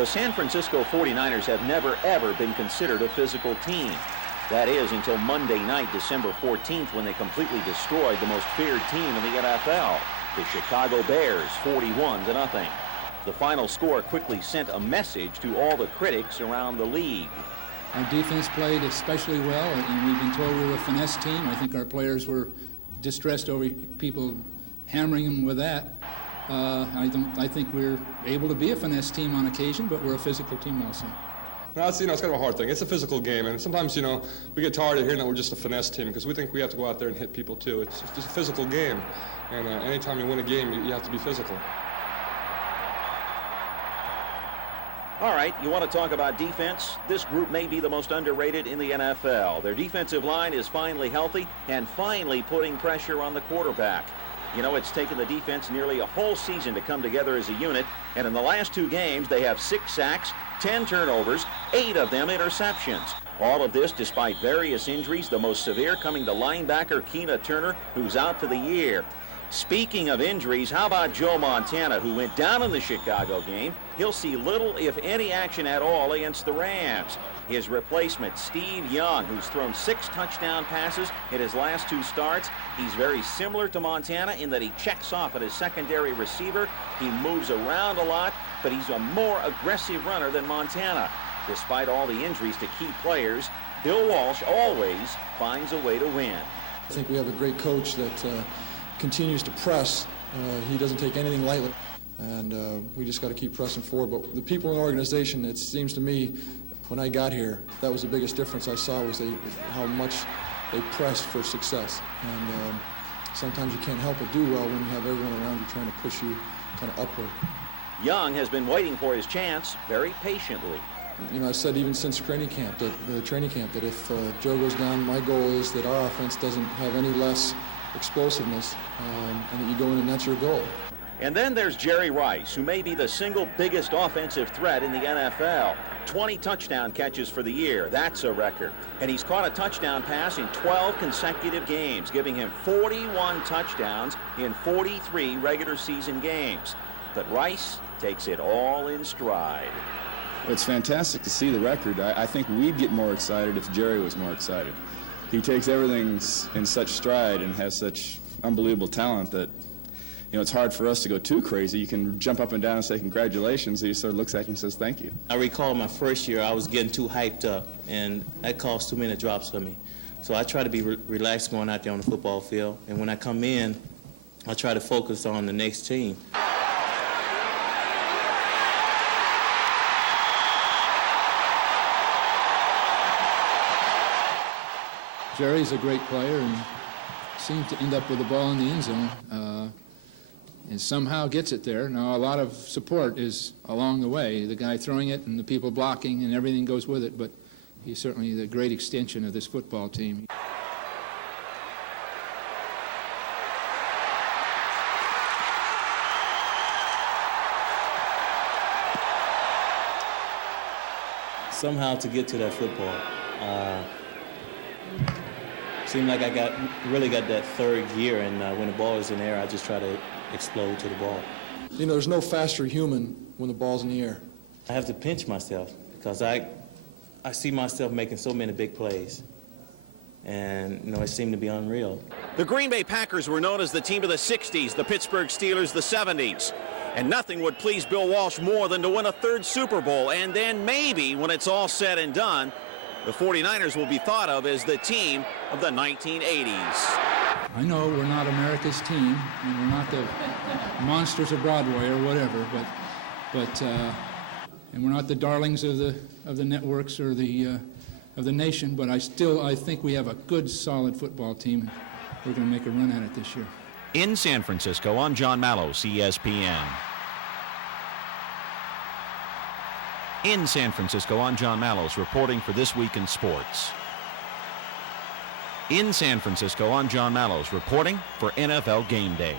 The San Francisco 49ers have never, ever been considered a physical team. That is until Monday night, December 14th, when they completely destroyed the most feared team in the NFL, the Chicago Bears, 41-0. The final score quickly sent a message to all the critics around the league. Our defense played especially well, and we've been told we were a finesse team. I think our players were distressed over people hammering them with that. I think we're able to be a finesse team on occasion, but we're a physical team also. No, it's kind of a hard thing. It's a physical game, and sometimes, we get tired of hearing that we're just a finesse team because we think we have to go out there and hit people too. It's just a physical game, and anytime you win a game, you have to be physical. All right, you want to talk about defense? This group may be the most underrated in the NFL. Their defensive line is finally healthy and finally putting pressure on the quarterback. It's taken the defense nearly a whole season to come together as a unit, and in the last 2 games, they have 6 sacks, 10 turnovers, 8 of them interceptions. All of this despite various injuries, the most severe coming to linebacker Keena Turner, who's out for the year. Speaking of injuries, how about Joe Montana, who went down in the Chicago game? He'll see little, if any, action at all against the Rams. His replacement, Steve Young, who's thrown 6 touchdown passes in his last 2 starts. He's very similar to Montana in that he checks off at his secondary receiver. He moves around a lot, but he's a more aggressive runner than Montana. Despite all the injuries to key players, Bill Walsh always finds a way to win. I think we have a great coach that continues to press. He doesn't take anything lightly, and we just got to keep pressing forward. But the people in the organization, it seems to me, when I got here, that was the biggest difference I saw, was how much they pressed for success. And sometimes you can't help but do well when you have everyone around you trying to push you kind of upward. Young has been waiting for his chance very patiently. I said even since training camp, that if Joe goes down, my goal is that our offense doesn't have any less explosiveness, and that you go in and that's your goal. And then there's Jerry Rice, who may be the single biggest offensive threat in the NFL. 20 touchdown catches for the year. That's a record. And he's caught a touchdown pass in 12 consecutive games, giving him 41 touchdowns in 43 regular season games. But Rice takes it all in stride. It's fantastic to see the record. I think we'd get more excited if Jerry was more excited. He takes everything in such stride and has such unbelievable talent that it's hard for us to go too crazy. You can jump up and down and say congratulations. He sort of looks at you and says thank you. I recall my first year, I was getting too hyped up, and that caused too many drops for me. So I try to be relaxed going out there on the football field, and when I come in, I try to focus on the next team. Jerry's a great player and seems to end up with the ball in the end zone. And somehow gets it there. Now, a lot of support is along the way, the guy throwing it and the people blocking and everything goes with it, but he's certainly the great extension of this football team. Somehow to get to that football, seemed like I really got that third gear, and when the ball is in the air, I just try to explode to the ball. There's no faster human when the ball's in the air. I have to pinch myself because I see myself making so many big plays, and it seemed to be unreal. The Green Bay Packers were known as the team of the 60s, the Pittsburgh Steelers the 70s. And nothing would please Bill Walsh more than to win a 3rd Super Bowl, and then maybe when it's all said and done, the 49ers will be thought of as the team of the 1980s. I know we're not America's team, and we're not the monsters of Broadway or whatever, but and we're not the darlings of the networks or the of the nation. But I think we have a good, solid football team. We're going to make a run at it this year. In San Francisco, I'm John Mallows, ESPN. In San Francisco, I'm John Mallows reporting for This Week in Sports. In San Francisco, I'm John Mallows reporting for NFL Game Day.